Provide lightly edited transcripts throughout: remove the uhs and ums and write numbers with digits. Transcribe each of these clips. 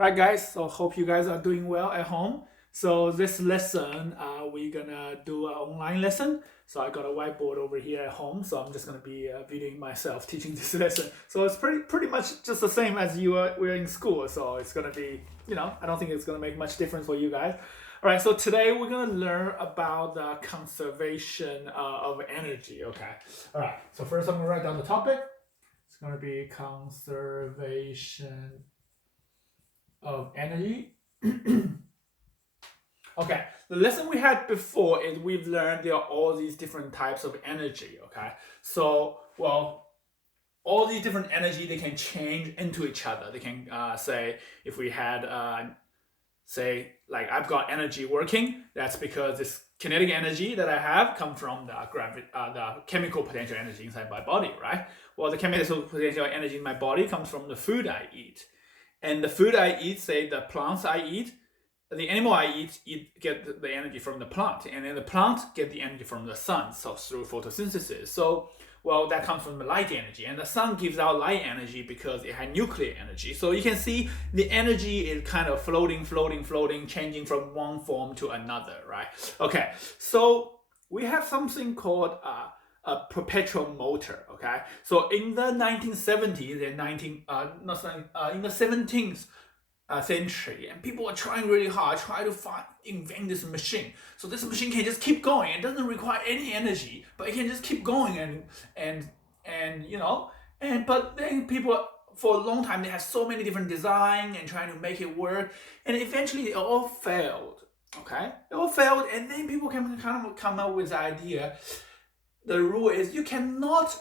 Right, guys, so hope you guys are doing well at home. So this lesson, we're gonna do an online lesson. So I got a whiteboard over here at home, so I'm just gonna be videoing myself teaching this lesson. So it's pretty much just the same as we're in school. So it's gonna be, I don't think it's gonna make much difference for you guys. All right, so today we're gonna learn about the conservation of energy. Okay. All right. So first I'm gonna write down the topic. It's gonna be conservation of energy. Okay, the lesson we had before is we've learned there are all these different types of energy. Okay, so all these different energy, they can change into each other. They can say, if we had say, like, I've got energy working, that's because this kinetic energy that I have come from the chemical potential energy inside my body, right? Well, the chemical potential energy in my body comes from the food I eat. And the food I eat, say the plants I eat, the animal I eat get the energy from the plant, and then the plant get the energy from the sun, so through photosynthesis. So, that comes from the light energy, and the sun gives out light energy because it has nuclear energy. So you can see the energy is kind of floating, changing from one form to another, right? Okay, so we have something called a perpetual motor. Okay, so in the 1970s and in the 17th century, and people are trying really hard, try to invent this machine. So this machine can just keep going. It doesn't require any energy, but it can just keep going but then people for a long time they had so many different designs and trying to make it work, and eventually it all failed. Okay, it all failed, and then people can kind of come up with the idea. The rule is you cannot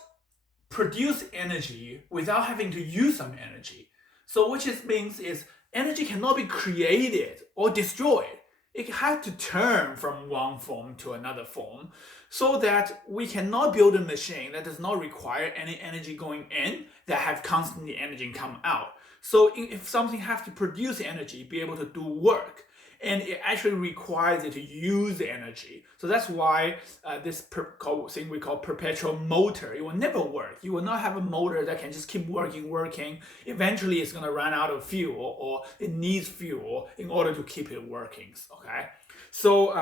produce energy without having to use some energy. So which means is energy cannot be created or destroyed. It has to turn from one form to another form, so that we cannot build a machine that does not require any energy going in, that have constantly energy come out. So if something has to produce energy, be able to do work, and it actually requires it to use the energy. So that's why this thing we call perpetual motor, it will never work. You will not have a motor that can just keep working. Eventually it's going to run out of fuel, or it needs fuel in order to keep it working. Okay, so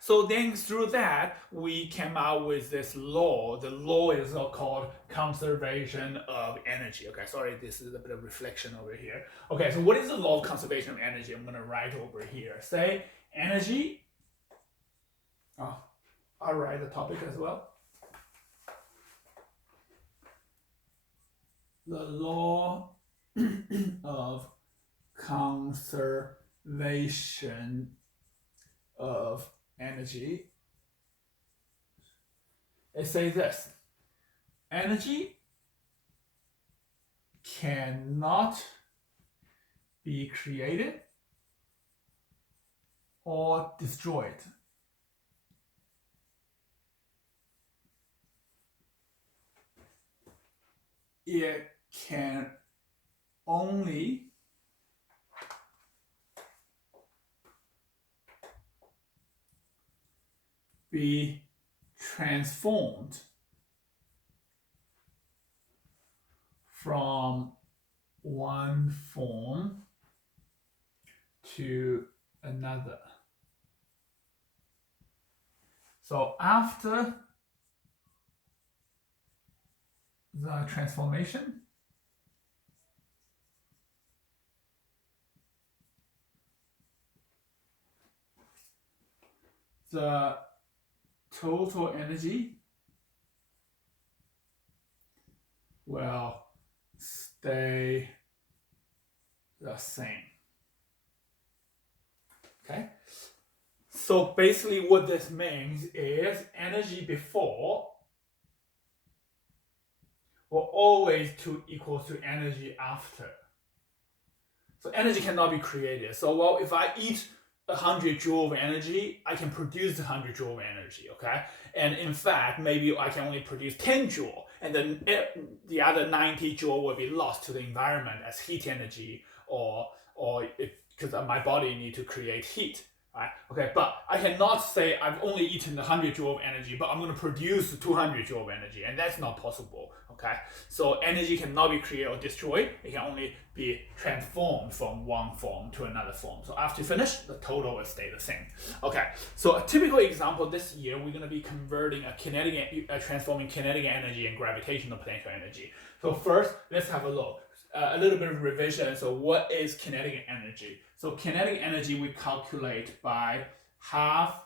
so then through that, we came out with this law. The law is called conservation of energy. Okay, sorry, this is a bit of reflection over here. Okay, so what is the law of conservation of energy? I'm going to write over here. Say energy. Oh, I'll write the topic as well. The law of conservation of energy. It says this: energy cannot be created or destroyed. It can only be transformed from one form to another. So after the transformation, the total energy will stay the same. Okay, so basically what this means is energy before will always equal to energy after. So energy cannot be created. So if I eat 100 joule of energy, I can produce 100 joule of energy. Okay, and in fact, maybe I can only produce 10 joule, and then the other 90 joule will be lost to the environment as heat energy, or because my body need to create heat. Right? Okay, but I cannot say I've only eaten 100 joule of energy, but I'm going to produce 200 joule of energy, and that's not possible. Okay, so energy cannot be created or destroyed; it can only be transformed. from one form to another form. So after you finish, the total will stay the same. Okay, so a typical example this year, we're going to be converting transforming kinetic energy and gravitational potential energy. So first, let's have a look. A little bit of revision. So what is kinetic energy? So kinetic energy we calculate by half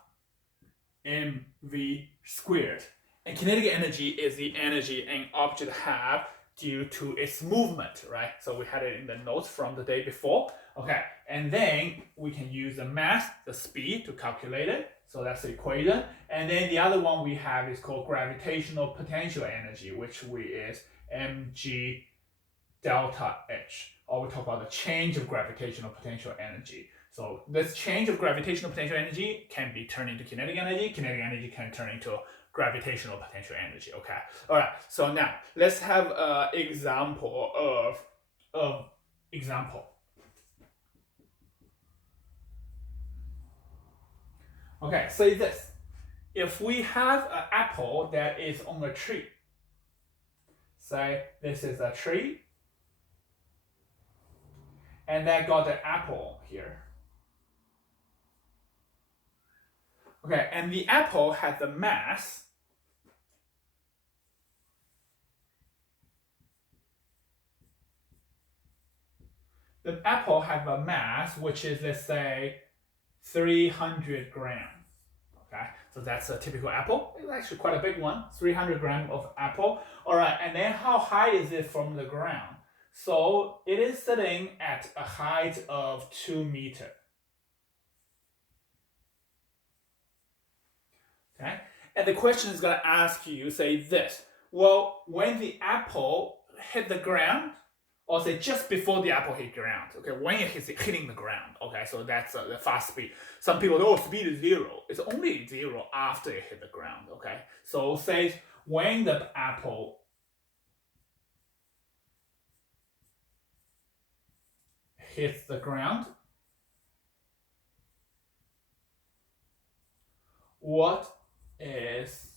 mv squared. And kinetic energy is the energy an object has due to its movement, right? So we had it in the notes from the day before. Okay, and then we can use the mass, the speed, to calculate it. So that's the equation. And then the other one we have is called gravitational potential energy, which is mg delta H, or we talk about the change of gravitational potential energy. So this change of gravitational potential energy can be turned into kinetic energy can turn into gravitational potential energy. Okay, all right, so now let's have an example of example. Okay, say this. If we have an apple that is on a tree, say this is a tree, and I got the apple here. Okay, and the apple has the mass which is, let's say, 300 grams. Okay, so that's a typical apple. It's actually quite a big one, 300 grams of apple. All right, and then how high is it from the ground? So it is sitting at a height of 2 meters. Okay, and the question is going to ask you, say this. Well, when the apple hit the ground, or say just before the apple hit ground, okay, when it is hitting the ground, okay, so that's the fast speed. Some people know speed is 0. It's only 0 after it hit the ground, okay. So say when the apple hits the ground, what is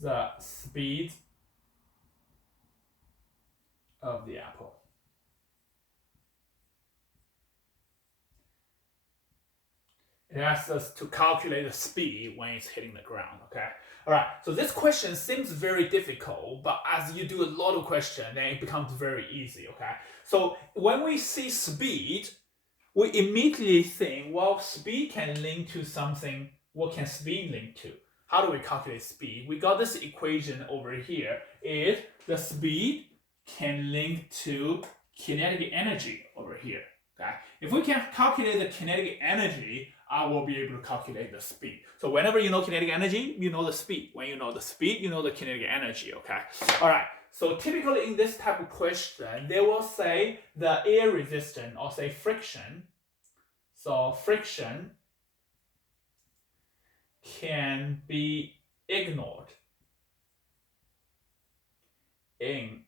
the speed of the apple? It asks us to calculate the speed when it's hitting the ground, okay? All right, so this question seems very difficult, but as you do a lot of questions, then it becomes very easy, okay? So when we see speed, we immediately think, well, speed can link to something. What can speed link to? How do we calculate speed? We got this equation over here. Is the speed can link to kinetic energy over here. Okay? If we can calculate the kinetic energy, I will be able to calculate the speed. So whenever you know kinetic energy, you know the speed. When you know the speed, you know the kinetic energy. Okay? All right. So typically in this type of question, they will say the air resistance, or say friction. So friction can be ignored in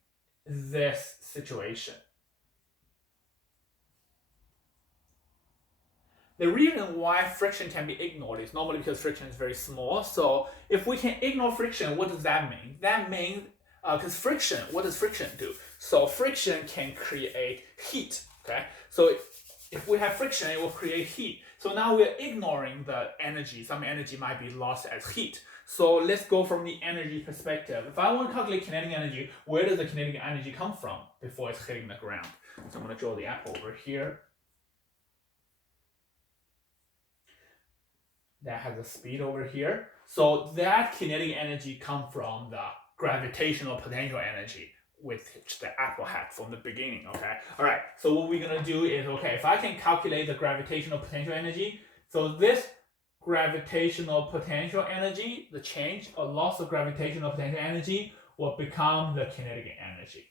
this situation. The reason why friction can be ignored is normally because friction is very small. So if we can ignore friction, what does that mean? That means, because friction, what does friction do? So friction can create heat, okay? So if we have friction, it will create heat. So now we're ignoring the energy. Some energy might be lost as heat. So let's go from the energy perspective. If I want to calculate kinetic energy, where does the kinetic energy come from before it's hitting the ground? So I'm going to draw the apple over here. That has a speed over here. So that kinetic energy comes from the gravitational potential energy, which the apple had from the beginning, okay? All right, so what we're gonna do is, okay, if I can calculate the gravitational potential energy, so this gravitational potential energy, the change or loss of gravitational potential energy will become the kinetic energy,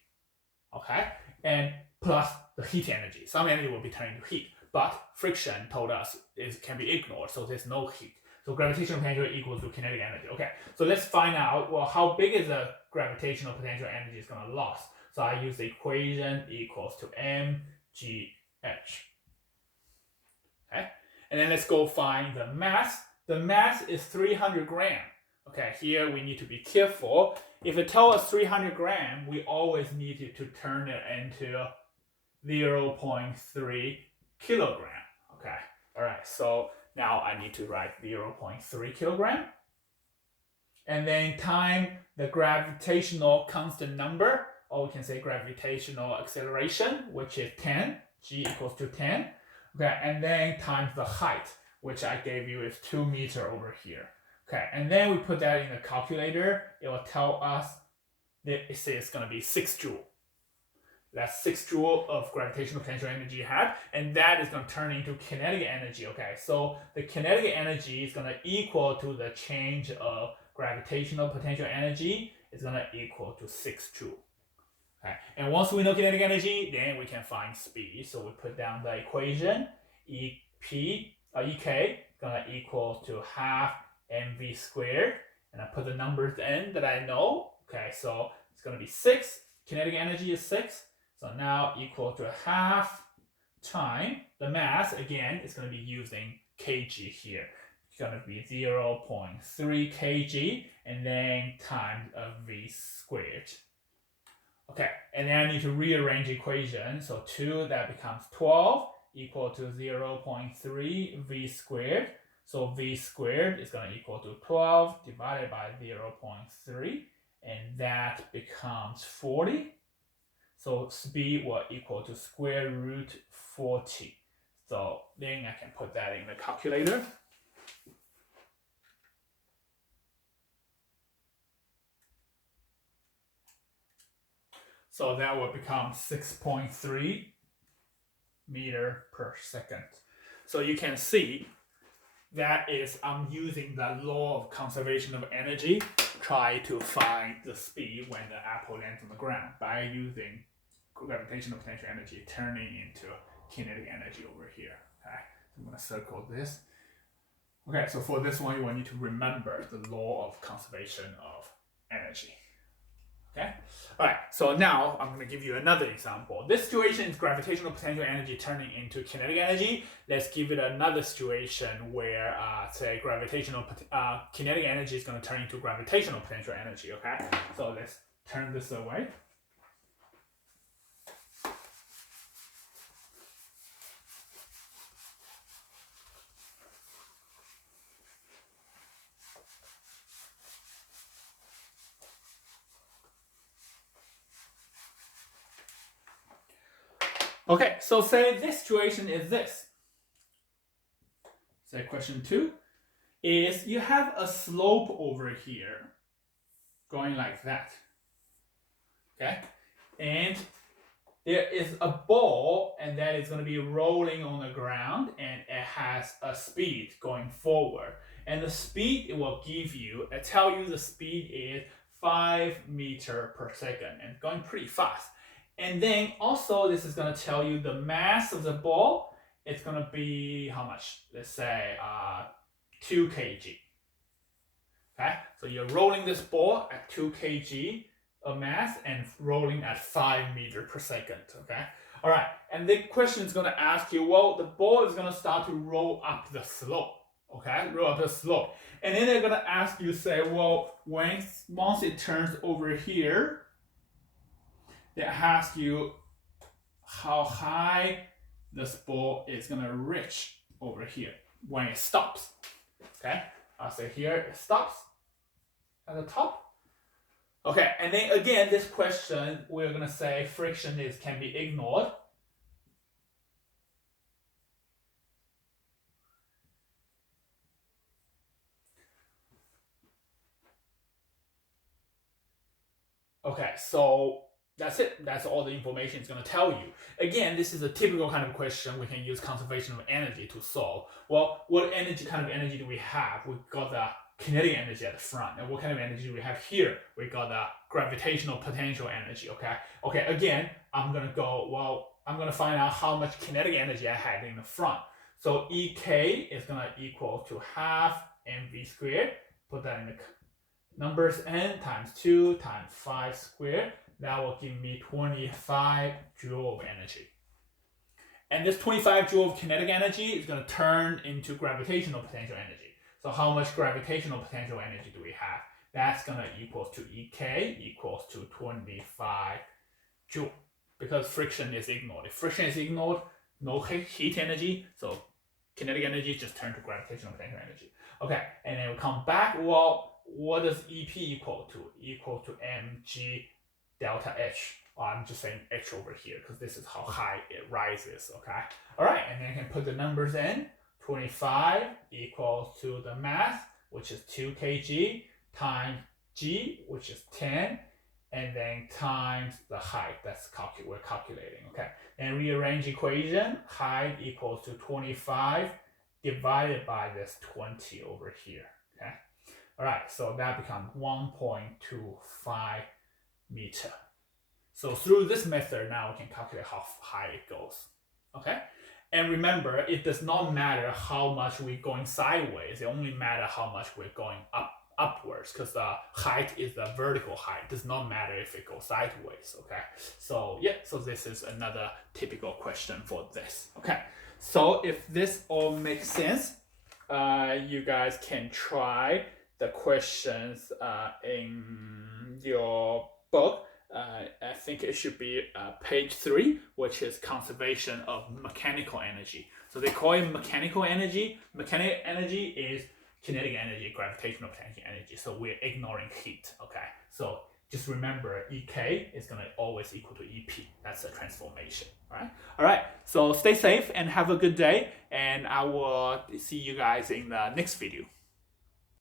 okay? And plus the heat energy. Some energy will be turned into heat, but friction told us it can be ignored, so there's no heat. So gravitational potential equals to kinetic energy. Okay, so let's find out, well, how big is the gravitational potential energy is going to lose. So I use the equation equals to mgh. Okay, and then let's go find the mass. The mass is 300 grams. Okay, here we need to be careful. If it tells us 300 grams, we always need to turn it into 0.3 kilogram. Okay, all right, so now I need to write 0.3 kilogram. And then time the gravitational constant number, or we can say gravitational acceleration, which is 10, g equals to 10. Okay, and then times the height, which I gave you is 2 meters over here. Okay, and then we put that in the calculator. It will tell us that it's going to be 6 joule. That's 6 joule of gravitational potential energy you have, and that is going to turn into kinetic energy. Okay, so the kinetic energy is going to equal to the change of gravitational potential energy is going to equal to 6 joule. Okay, and once we know kinetic energy, then we can find speed. So we put down the equation. EK is going to equal to half mv squared, and I put the numbers in that I know. Okay, so it's going to be 6. Kinetic energy is 6. So now equal to half time the mass, again, is going to be using kg here. It's going to be 0.3 kg and then times v squared. Okay, and then I need to rearrange equation. So 2, that becomes 12 equal to 0.3 v squared. So v squared is going to equal to 12 divided by 0.3, and that becomes 40. So speed will equal to square root 40. So then I can put that in the calculator. So that will become 6.3 meter per second. So you can see that is I'm using the law of conservation of energy, try to find the speed when the apple lands on the ground by using gravitational potential energy turning into kinetic energy over here. Okay, so I'm going to circle this. Okay, so for this one, you will need to remember the law of conservation of energy. Okay, all right, so now I'm going to give you another example. This situation is gravitational potential energy turning into kinetic energy. Let's give it another situation where, say, kinetic energy is going to turn into gravitational potential energy. Okay, so let's turn this away. Okay, so say this situation is this. Say question 2 is you have a slope over here going like that. Okay, and there is a ball, and that is going to be rolling on the ground, and it has a speed going forward. And the speed it will give you, tell you the speed is 5 meters per second, and going pretty fast. And then also this is going to tell you the mass of the ball. It's going to be how much? Let's say 2 kg. Okay, so you're rolling this ball at 2 kg of mass and rolling at 5 meters per second. Okay, all right. And the question is going to ask you, well, the ball is going to start to roll up the slope. Okay, roll up the slope, and then they're going to ask you, say, well, once it turns over here, they ask you how high this ball is going to reach over here when it stops. Okay, I'll say here it stops at the top. Okay, and then again, this question, we're going to say friction can be ignored. Okay, so that's it. That's all the information it's going to tell you. Again, this is a typical kind of question we can use conservation of energy to solve. Well, what kind of energy do we have? We've got the kinetic energy at the front. And what kind of energy do we have here? We got the gravitational potential energy, okay? Okay, again, I'm going to find out how much kinetic energy I had in the front. So EK is going to equal to half mv squared. Put that in the numbers, n times 2 times 5 squared. That will give me 25 joule of energy. And this 25 joule of kinetic energy is going to turn into gravitational potential energy. So how much gravitational potential energy do we have? That's going to equal to EK equals to 25 joule. because friction is ignored. If friction is ignored, no heat energy, so kinetic energy just turn to gravitational potential energy. Okay, and then we come back. Well, what does EP equal to? Equal to mg delta H. Well, I'm just saying H over here because this is how high it rises. Okay, all right, and then I can put the numbers in. 25 equals to the mass, which is 2 kg, times g, which is 10, and then times the height. That's we're calculating. Okay, and rearrange equation. Height equals to 25 divided by this 20 over here. Okay, all right, so that becomes 1.25 meter. So through this method, now we can calculate how high it goes. Okay, and remember, it does not matter how much we're going sideways. It only matters how much we're going upwards, because the height is the vertical height. It does not matter if it goes sideways. Okay, so yeah, so this is another typical question for this. Okay, so if this all makes sense, you guys can try the questions in your book. I think it should be page 3, which is conservation of mechanical energy. So they call it mechanical energy. Mechanical energy is kinetic energy, gravitational potential energy. So we're ignoring heat. Okay, so just remember EK is going to always equal to EP. That's a transformation. All right. So stay safe and have a good day. And I will see you guys in the next video.